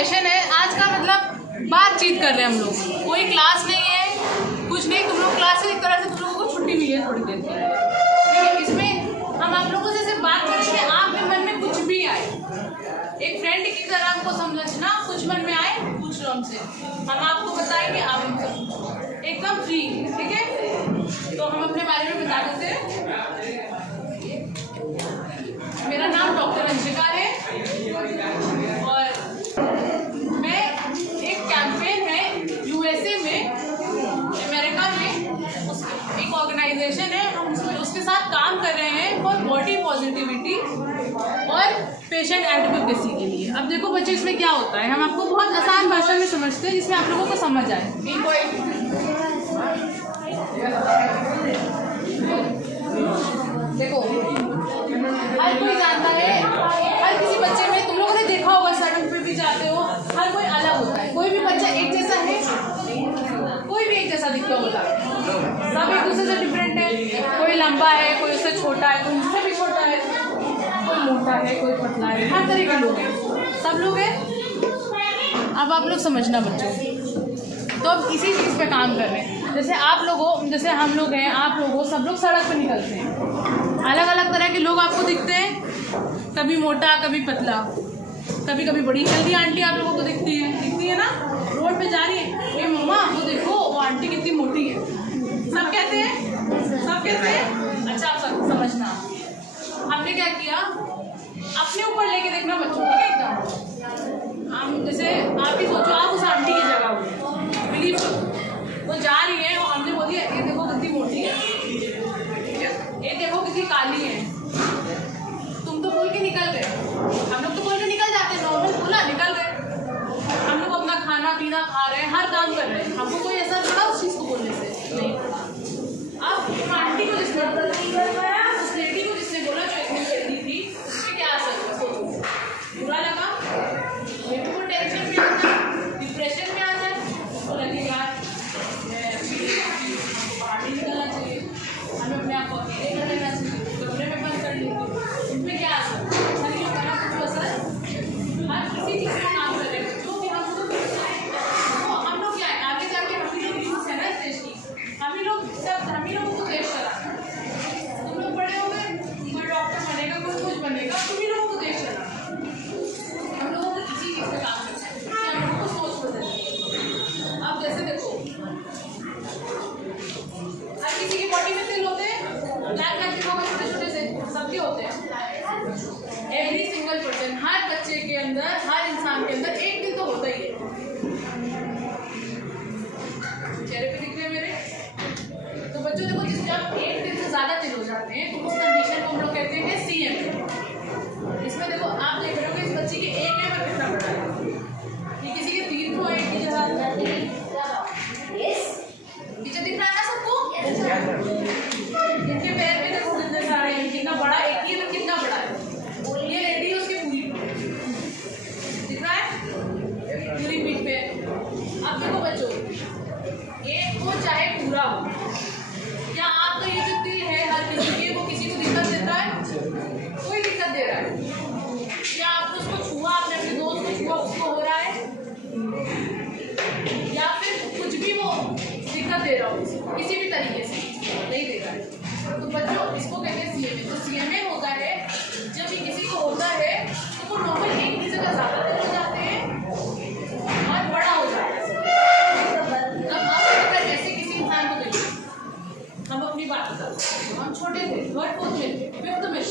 Session है आज का, मतलब बातचीत कर रहे हैं हम लोग। कोई क्लास नहीं है, कुछ नहीं। तुम लोग क्लास से एक तरह से तुम लोगों को छुट्टी मिली है थोड़ी देर की, लेकिन इसमें हम आप लोगों से सिर्फ बात करेंगे। आपके मन में कुछ भी आए, एक फ्रेंड की तरह हमको समझना, कुछ मन में आए पूछ लो हमसे, हम आपको बताएंगे, आप हमसे एकदम फ्री, ठीक है। तो हम अपने बारे में बता देते हैं। मेरा नाम डॉक्टर अंशिका है और मैं एक कैंपेन है यूएसए में, अमेरिका में, एक ऑर्गेनाइजेशन है, हम उसके साथ काम कर रहे हैं फॉर बॉडी पॉजिटिविटी और पेशेंट एडवोकेसी के लिए। अब देखो बच्चे, इसमें क्या होता है, हम आपको बहुत आसान भाषा में समझते हैं जिसमें आप लोगों को समझ आए। देखो, हर कोई जानता है, हर किसी बच्चे में, तुम लोगों ने देखा होगा सड़क पे भी जाते हो, हर कोई अलग होता है। कोई भी बच्चा एक जैसा है, कोई भी एक जैसा दिखता होगा, सब एक दूसरे से डिफरेंट है। कोई लंबा है, कोई उससे छोटा है, कोई उससे भी छोटा है, कोई मोटा है, कोई पतला है, हर तरह के लोग हैं, सब लोग हैं। अब आप लोग समझना बच्चों, तो अब इसी चीज़ पे काम कर रहे हैं। जैसे आप लोगों, जैसे हम लोग हैं, आप लोगों, सब लोग सड़क पर निकलते हैं, अलग अलग तरह के लोग आपको दिखते हैं, कभी मोटा कभी पतला, कभी कभी बड़ी हेल्दी आंटी आप लोगों को दिखती है ना, रोड पे जा रही है, ए मम्मा वो देखो वो आंटी कितनी मोटी है, सब कहते हैं। अच्छा, आप सब समझना, आपने क्या किया, अपने ऊपर लेके देखना बच्चों को, एकदम हम जैसे आप ही सोचो, आप उस आंटी की जगह हो, बिलीव करो, वो जा रही है, वो हमने बोली है ये देखो कितनी मोटी है, ये देखो कितनी काली है, तुम तो बोल के निकल गए, हम लोग तो बोल के निकल जाते हैं, नॉर्मल बोला निकल गए, हम लोग अपना खाना पीना खा रहे हैं, हर काम कर रहे हैं, हमको कोई ऐसा थोड़ा उस चीज़ को बोलने से नहीं। अब आंटी को जिसने, उस लेडी को जिसने बोला, जो इतनी हेल्दी थी, उससे क्या असर हुआ सोचो, बुरा लगा, वो टेंशन में आता है, डिप्रेशन में आता है, तो लगे यार पार्टी निकलना चाहिए, हमें अपने आप को अकेले कर लेना चाहिए, कमरे में बंद कर लेते, उनमें क्या असर, अच्छा नहीं होगा ना कुछ असर। हर किसी चीज़ में काम कर रहे हैं, जो भी हम लोग क्या है, आगे जाके हम ही लोग यूज है ना इस देश की, हम ही लोगों को देश चलाना। तुम लोग बड़े हो गए, कोई डॉक्टर बनेगा, कोई कुछ बनेगा, तुम ही लोगों को देश चलाना। हम लोगों को इसी चीज़ में काम करना है, कि हम लोगों को सोच बदलनी है। अब जैसे देखो, हर किसी की बॉडी में तिल होते हैं, ब्लैक दिखाओगे छोटे छोटे से, सबके होते हैं, एवरी सिंगल पर्सन, हर बच्चे के अंदर, हर इंसान के अंदर एक तिल तो होता ही है। चेहरे पे दिख रहे हैं मेरे, तो बच्चों देखो, जिस जब एक तिल से ज़्यादा तिल हो जाते हैं तो उस कंडीशन को हम लोग कहते हैं CM। इसमें देखो आप देख रहे हो कि इस बच्चे की एक है कितना बड़ा है, ये किसी के 3 तो एक की जगह पीछे दिख रहा है ना सबको, इनके पैर पे देखो कितने सारे हैं, कितना बड़ा एक ही है, कितना बड़ा है, ये लेडी उसकी पूरी दिख रहा है, पूरी पीठ पे। अब देखो बच्चों, एक को चाहे पूरा हो, क्या आपका ये जो तिल है हर किसी के, वो किसी को दिक्कत देता है, कोई दिक्कत दे रहा है, क्या आपने उसको छुआ, आपने अपने दोस्त को छुआ, उसको हो रहा है, या फिर कुछ भी वो दिक्कत दे रहा हो किसी भी तरीके से, नहीं दे रहा है। तो बच्चों इसको कहते हैं CMA। तो CMA होता है जब ये किसी को होता है तो वो नॉर्मल एक की जगह ज़्यादा दिन हो जाते हैं और बड़ा हो जाता है। अब आप अगर ऐसे किसी इंसान को देखिए, हम अपनी बात बताते हैं, हम छोटे थे, 3rd 4th में, 5th में,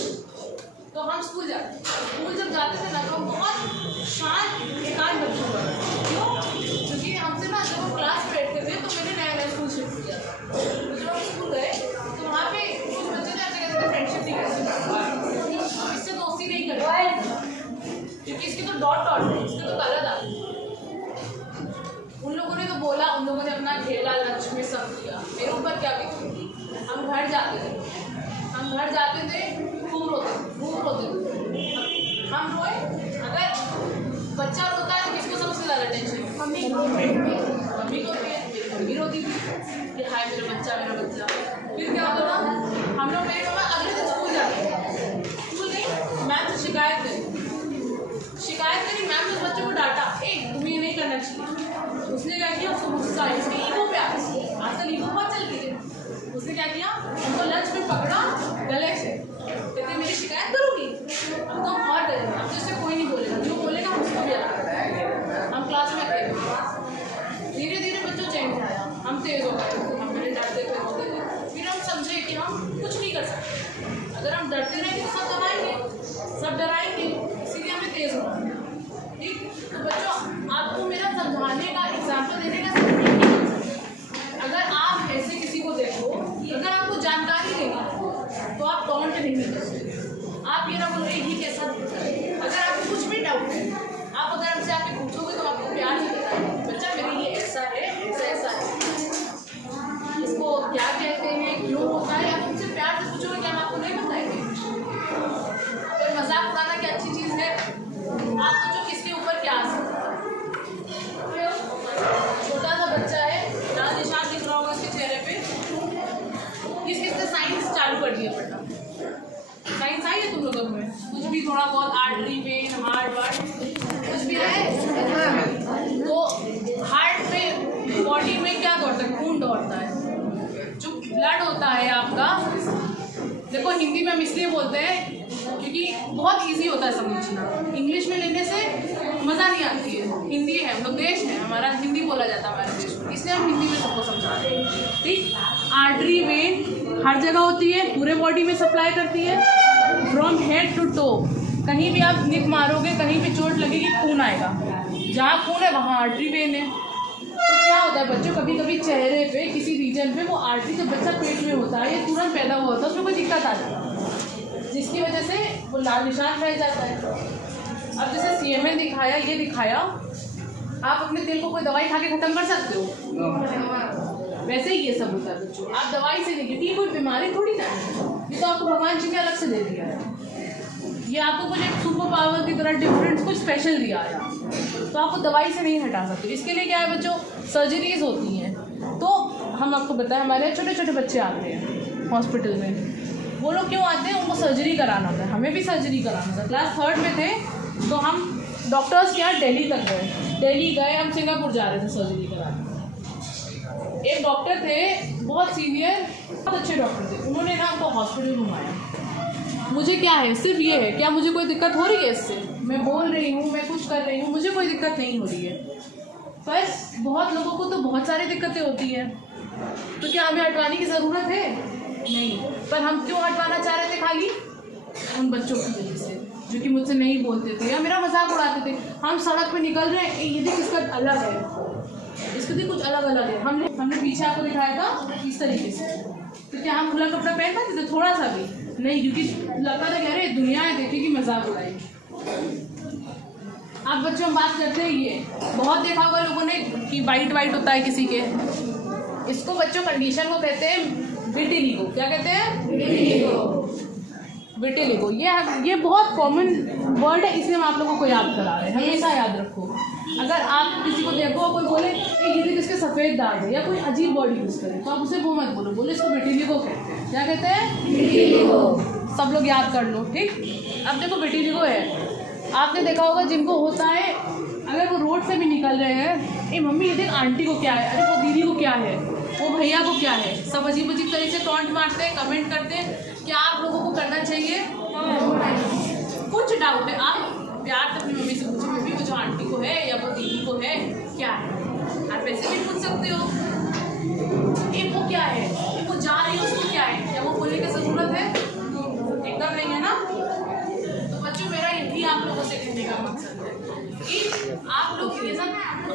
तो हम स्कूल जब जाते थे ना, तो हम बहुत शांत एकांत बच्चों को, क्यों, क्योंकि हमसे ना जब हम क्लास में बैठते थे तो मैंने नया स्कूल शिफ्ट किया था, तो जब हम स्कूल गए तो वहाँ पे कुछ बच्चे थे अच्छे कहते थे फ्रेंडशिप नहीं करते, इससे दोस्ती नहीं करते, क्योंकि इसकी तो डॉट है, इसके तो कलर था। उन लोगों ने तो बोला, उन लोगों ने अपना खेला, लंच में सब किया, मेरे ऊपर क्या बीती। हम घर जाते थे, खूब रोते थे, हम रोए, अगर बच्चा रोता है तो किसको सबसे ज़्यादा टेंशन, मम्मी को होती है, मम्मी रोती थी कि हाय मेरा बच्चा। फिर क्या होता था, हम लोग, मेरे मम्मा अगले दिन स्कूल जाते, स्कूल नहीं, मैम से शिकायत करी, मैम ने उस बच्चे बच्चे को डांटा, तुम्हें ये नहीं करना चाहिए। उसने क्या किया, उसको गुस्सा आया, उसके ईगो पे आ गया। आजकल ईगो बहुत चल रही है। उसने क्या किया, उनको लंच में पकड़ा गले से, कहते मेरी शिकायत करूँगी, हम तो और डरेंगे, अब जैसे कोई नहीं बोलेगा, जो बोलेगा हम उसको भी अलग। हम क्लास में अकेले, धीरे धीरे बच्चों चेंज आया, हम तेज हो गए, हम पहले डरते थे होते थे, फिर हम समझे कि हम कुछ नहीं कर सकते। अगर हम डरते रहेंगे तो सब डराएंगे, सब डराएंगे, इसीलिए हमें तेज होना है। ठीक, तो बच्चों आपको मेरा समझाने का, एग्जाम्पल देने का अगर आप ऐसे किसी को देखो, अगर आपको जानकारी देगी तो आप टॉन्ट नहीं करते, आप ये ना बोलो ये कैसा दिखता है। अगर आपको कुछ भी डाउट है, आप अगर हमसे आके पूछोगे तो आपको प्यार से बताएंगे, बच्चा मेरे ये ऐसा है, ऐसा ऐसा है, इसको क्या कहते हैं, क्यों होता है, आप हमसे प्यार से पूछोगे क्या हम आपको नहीं बताएंगे। तो मजाक उड़ाना क्या अच्छी चीज़ है। आप सोचो किसके ऊपर क्या असर, छोटा सा बच्चा है, लाल निशान दिख रहा होगा उसके चेहरे पे, किसने साइंस चालू कर दिया पढ़ना, साइंस आई है तुम लोगों में, कुछ भी थोड़ा बहुत आर्टरी वेन हार्ट वार्ट कुछ भी है, तो हार्ट में बॉडी में क्या दौड़ता है, खून दौड़ता है, जो ब्लड होता है आपका। देखो हिंदी में हम इसलिए बोलते हैं क्योंकि बहुत इजी होता है समझना, इंग्लिश में लेने से मज़ा नहीं आती है। हिंदी है, हम लोग देश है हमारा, हिंदी बोला जाता है हमारे देश में, इसलिए हम हिंदी में सबको समझा रहे हैं। ठीक, आर्टरी वेन हर जगह होती है, पूरे बॉडी में सप्लाई करती है, फ्रॉम हेड टू टो। कहीं भी आप निक मारोगे, कहीं भी चोट लगेगी, खून आएगा, जहाँ खून है वहाँ आर्टरी वेन है। तो क्या होता है बच्चों, कभी कभी चेहरे पे किसी रीजन पे वो आर्टरी, जब बच्चा पेट में होता है या तुरंत पैदा हुआ होता है, उसमें कोई दिक्कत आ जाती है, जिसकी वजह से वो लाल निशान रह जाता है। अब जैसे CMN दिखाया, ये दिखाया, आप अपने दिल को कोई दवाई खा के ख़त्म कर सकते हो, वैसे ही ये सब होता है बच्चों। आप दवाई से नहीं, ये कोई बीमारी थोड़ी ना है, ये तो आपको भगवान जी ने अलग से दे दिया है, ये आपको कुछ एक सुपर पावर की तरह डिफरेंट कुछ स्पेशल दिया है, तो आपको दवाई से नहीं हटा सकते। इसके लिए क्या है बच्चों, सर्जरीज होती हैं। तो हम आपको बताएं, हमारे छोटे छोटे बच्चे आते हैं हॉस्पिटल में, वो लोग क्यों आते हैं, उनको सर्जरी कराना था, हमें भी सर्जरी कराना था। क्लास 3rd में थे तो हम डॉक्टर्स के यहाँ दिल्ली तक गए, दिल्ली गए, हम सिंगापुर जा रहे थे सर्जरी कराने। एक डॉक्टर थे बहुत सीनियर, बहुत अच्छे डॉक्टर थे, उन्होंने ना हमको हॉस्पिटल घुमाया। मुझे क्या है, सिर्फ ये है, क्या मुझे कोई दिक्कत हो रही है इससे, मैं बोल रही हूँ, मैं कुछ कर रही हूँ, मुझे कोई दिक्कत नहीं हो रही है। पर बहुत लोगों को तो बहुत सारी दिक्कतें होती हैं, तो क्या हमें हटवाने की ज़रूरत है, नहीं। पर हम क्यों हटवाना चाह रहे थे, खाली उन बच्चों की वजह से जो कि मुझसे नहीं बोलते थे या मेरा मजाक उड़ाते थे। हम सड़क पे निकल रहे हैं, ये देख इसका अलग है, इसका देख कुछ अलग अलग है, हमने पीछे आपको दिखाया था इस तरीके से, तो क्या हम खुला कपड़ा पहन पाते थे, थोड़ा सा भी नहीं, क्योंकि लगता था कह रहे दुनिया है देखेगी, मजाक उड़ाएगी। अब बच्चों हम बात करते हैं, ये बहुत देखा होगा लोगों ने कि वाइट होता है किसी के, इसको बच्चों कंडीशन को कहते हैं विटिलिगो। क्या कहते हैं, विटिलिगो। ये बहुत कॉमन वर्ड है, इसलिए हम आप लोगों को याद करा रहे हैं, हमेशा याद रखो। अगर आप किसी को देखो, कोई बोले ये देख इसके सफ़ेद दाग है या कोई अजीब वर्ड यूज़ करे, तो आप उसे वो मत बोलो, बोले इसको विटिलिगो कहते हैं। क्या कहते हैं, विटिलिगो। सब लोग याद कर लो, ठीक। अब देखो विटिलिगो है, आपने देखा होगा जिनको होता है, अगर वो रोड से भी निकल रहे हैं, ए मम्मी ये देख आंटी को क्या है, अरे वो दीदी को क्या है, वो भैया को क्या है, सब अजीब अजीब तरीके से टॉन्ट मारते हैं, कमेंट करते हैं। क्या आप लोगों को करना चाहिए, कुछ डाउट है आप प्यार से अपनी मम्मी से पूछो, मम्मी वो जो आंटी को है या वो दीदी को है क्या है, आप वैसे भी पूछ सकते हो, ये वो क्या है, ये वो जा रही है उसको क्या है, क्या वो बोलने की ज़रूरत है, एकदम नहीं है ना। तो बच्चों मेरा यही आप लोगों से कहने का मकसद है कि आप लोग ये सब,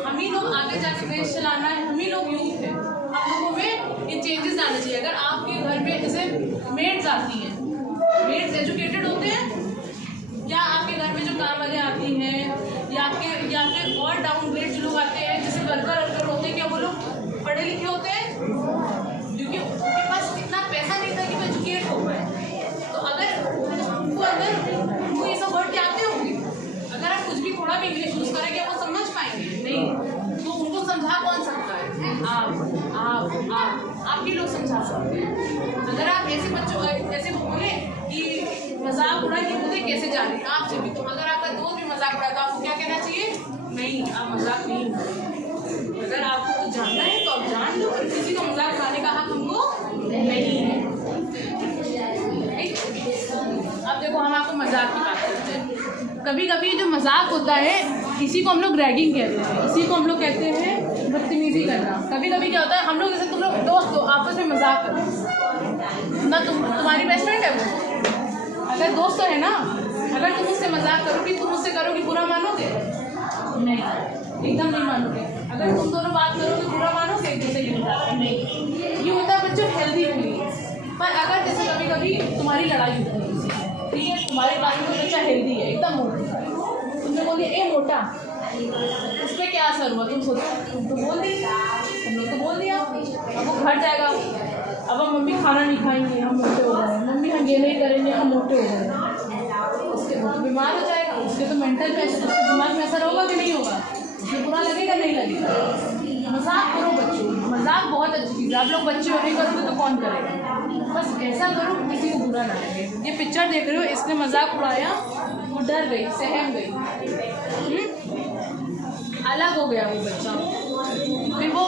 हम ही लोग आगे जाके देश चलाना है, हम ही लोग यूथ हैं, हम लोगों में ये चेंजेस आने चाहिए। अगर आपके घर में जैसे मेड्स आती हैं, मेड्स एजुकेटेड होते हैं क्या, आपके घर में जो काम वाले आती हैं या फिर और डाउन ग्रेड जो लोग आते हैं, जैसे वर्कर होते हैं, क्या वो लोग पढ़े लिखे होते हैं, क्योंकि उनके पास इतना पैसा नहीं था कि वो एजुकेट हो पाए। तो अगर उनको ये सब वर्ड क्या आते होंगे, अगर आप कुछ भी थोड़ा भी इंग्लिश यूज़ करेंगे वो समझ पाएंगे नहीं, तो उनको समझा कौन सकता है, आप ही लोग समझा सकते हैं। अगर आप ऐसे बच्चों ऐसे बोले कि मजाक उड़ा कि मुझे कैसे जाने, आपसे भी, तो अगर आपका दोस्त भी मजाक उड़ाता है आपको क्या कहना चाहिए, नहीं, आप मजाक नहीं करो। अगर आपको कुछ जानना है तो आप जान लो, और किसी को मजाक उड़ाने का हक हमको नहीं है। अब देखो, हम आपको मजाक की बात करते हैं। कभी कभी जो मजाक होता है, इसी को हम लोग रैगिंग कहते हैं, इसी को हम लोग कहते हैं बदतमीजी करना। कभी कभी क्या होता है, हम लोग जैसे तुम लोग दोस्त हो, आपस में मजाक करो ना, तुम्हारी बेस्ट फ्रेंड है वो, अगर दोस्त तो है ना, अगर तुम उससे मजाक करोगी, तुम उससे करोगी, बुरा मानोगे? नहीं, एकदम नहीं मानोगे। अगर तुम दोनों बात करोगे, बुरा मानोगे एक दूसरे की मजाक? नहीं। ये होता है बच्चों हेल्दी फीलिंग्स। पर अगर जैसे कभी कभी तुम्हारी लड़ाई होती है, ठीक है, तुम्हारे क्लास में बच्चा हेल्दी है, एकदम मोटा, तुमने बोल दिया ए मोटा, उस पर क्या असर हुआ? तुम सोचो, तुम तो बोल दी, तुम लोग तो बोल दिया, अब वो घर जाएगा, अब हम मम्मी खाना नहीं खाएंगे, हम मोटे हो गए, मम्मी हम ये नहीं करेंगे, हम मोटे हो गए, उसके वो तो बीमार हो जाएगा, उसके तो मेंटल प्रेशर, उसके दिमाग में असर होगा कि नहीं होगा? उसको बुरा लगेगा नहीं लगेगा? मजाक करो बच्चों, मजाक बहुत अच्छी चीज़ है। आप लोग बच्चे हो, नहीं करोगे तो कौन करेगा? बस ऐसा करो किसी को बुरा ना लगे। ये पिक्चर देख रहे हो, इसने मजाक उड़ाया, वो डर गई, सहम गई, अलग हो गया वो बच्चा, फिर वो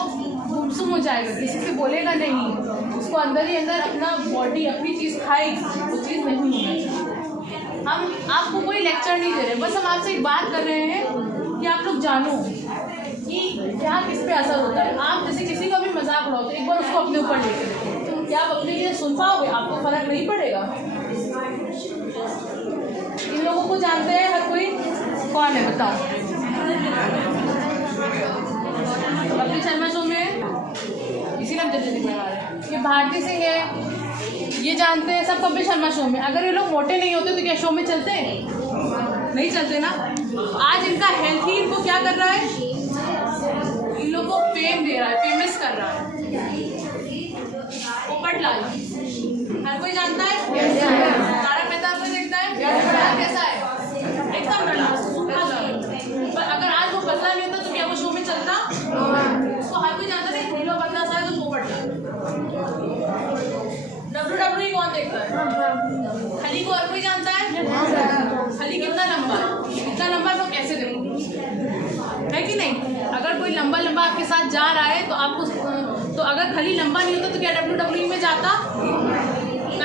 गुमसुम हो जाएगा, किसी से बोलेगा नहीं, उसको अंदर ही अंदर अपना बॉडी अपनी चीज़ खाएगी, वो चीज़ नहीं होना चाहिए। हम आपको कोई लेक्चर नहीं दे रहे, बस हम आपसे एक बात कर रहे हैं कि आप लोग जानो कि क्या किस पे असर होता है। आप जैसे किसी का भी मजाक उड़ाओ तो एक बार उसको अपने ऊपर लेके देखो, क्या आप अपने लिए सुन पाओगे? आपको फर्क नहीं पड़ेगा। इन लोगों को जानते हैं हर कोई? कौन है बताओ? कपिल शर्मा शो में इसी नाम जल्दी दिखने वाले, ये भारती सिंह है, ये जानते हैं सब कपिल शर्मा शो में। अगर ये लोग मोटे नहीं होते तो क्या शो में चलते? नहीं चलते ना। आज इनका हेल्थ ही इनको क्या कर रहा है? इन लोगों को फेम दे रहा है, फेमस कर रहा है। पोपटलाल हर कोई जानता है, तारक मेहता को देखता है, कैसा है? एकदम बड़ा। पर अगर आज वो पतला नहीं होता तो क्या वो शो में चलता? उसको हर कोई जानता है, हीरो पतला सा है तो पोपटलाल। WWE कौन देखता है? खली को हर कोई जानता है, खली कितना लंबा है, इतना लंबा तो कैसे देखो, है कि नहीं? अगर कोई लंबा लंबा आपके साथ जा रहा है तो आपको, तो अगर खली लंबा नहीं होता तो क्या WWE में जाता?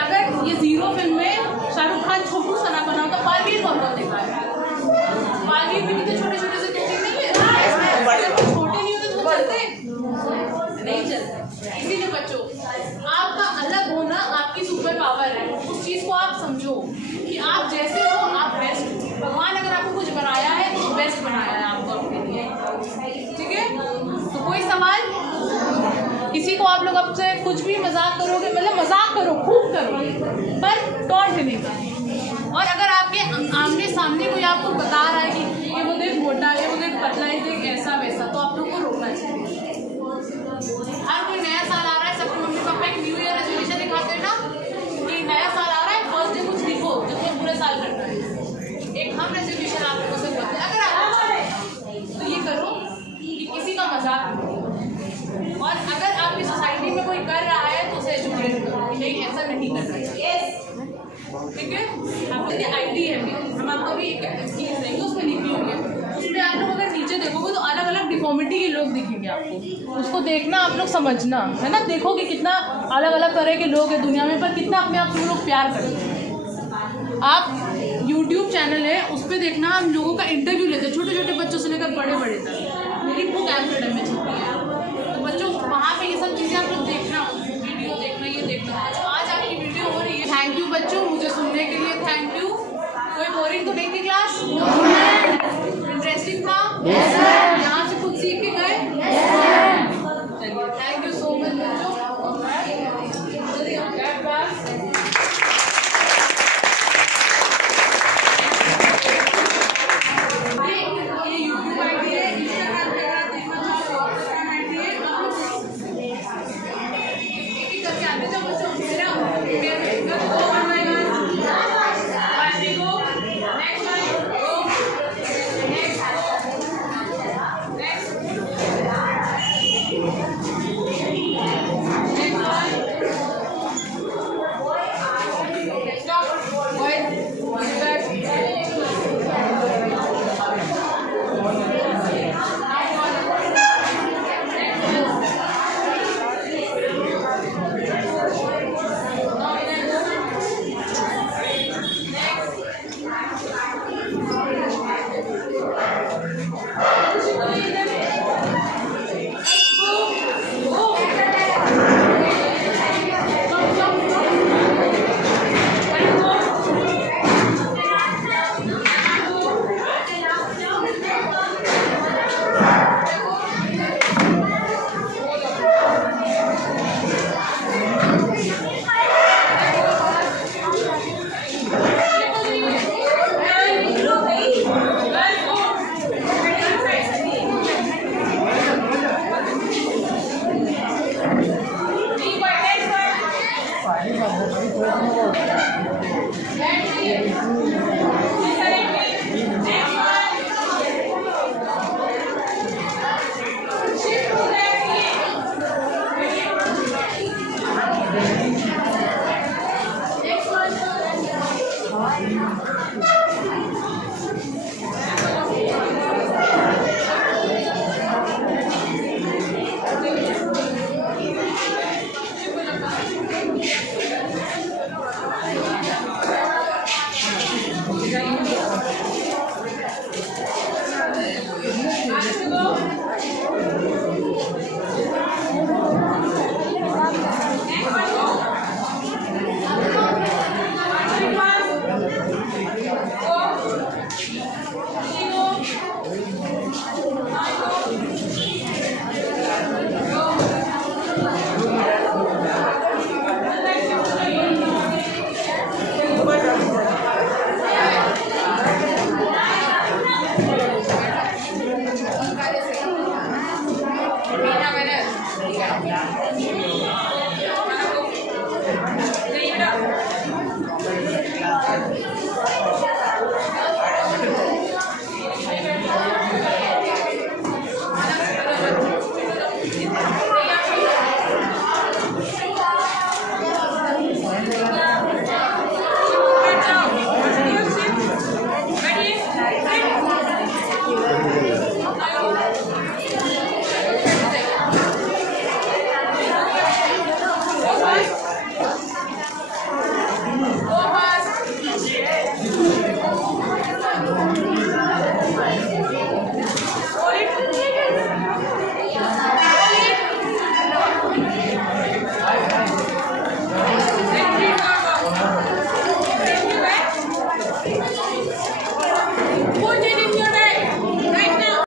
अगर ये जीरो फिल्म में शाहरुख खान छोटू सना बना होता, पालवीर कौन कौन देखा है? पालवीर में कितने छोटे छोटे से दिखते नहीं है, छोटे नहीं होते तो चलते नहीं चलते। इसीलिए बच्चों, आपका अलग होना आपकी सुपर पावर है। उस चीज को आप समझो कि आप जैसे हो आप बेस्ट। भगवान अगर आपको कुछ बनाया है तो बेस्ट बनाया है आपको अपने लिए, ठीक है? तो कोई सवाल? किसी को आप लोग आपसे कुछ भी मजाक करोगे, मतलब मजाक करो, खूब करो, पर टॉन्ट नहीं करो। और अगर आपके आमने सामने कोई आपको बता रहा है कि ये वो देख मोटा है, वो देख पतला है, देख ऐसा वैसा, तो आप लोग को रोकना चाहिए। हर कोई नया साल आ रहा है, सबके मम्मी पापा एक न्यू ईयर रेजोल्यूशन दिखाते हैं ना कि नया साल आ रहा है, फर्स्ट डे कुछ लिखो जो तुम्हें पूरे साल करना है। एक हम रेजोल्यूशन आप लोगों से करते हैं, अगर आप तो ये करो कि किसी का मजाक नहीं। और अगर आपकी सोसाइटी में कोई कर रहा है तो उसे एजुकेट करो कि नहीं, ऐसा नहीं करना चाहिए, ठीक है? आपको ये आईडी है, हम आपको भी एक चीज देंगे, उसमें लिखी होगी, उसमें आप लोग अगर नीचे देखोगे तो अलग अलग डिफॉर्मिटी के लोग दिखेंगे आपको, उसको देखना, आप लोग समझना है ना। देखोगे कितना अलग अलग तरह के लोग हैं दुनिया में, पर कितना अपने आप को लोग प्यार करते हैं। आप YouTube चैनल है, उस पर देखना, हम लोगों का इंटरव्यू लेते हैं, छोटे छोटे बच्चों से लेकर बड़े बड़े तक, मेरी बुक एम्प्रेडम में छपी है। तो बच्चों वहाँ पे ये सब चीज़ें आप लोग देखना, वीडियो देखना, ये देखना। आज आपकी वीडियो हो रही है, थैंक यू बच्चों मुझे सुनने के लिए, थैंक यू। कोई बोरिंग तो नहीं थी क्लास? इंटरेस्टिंग था?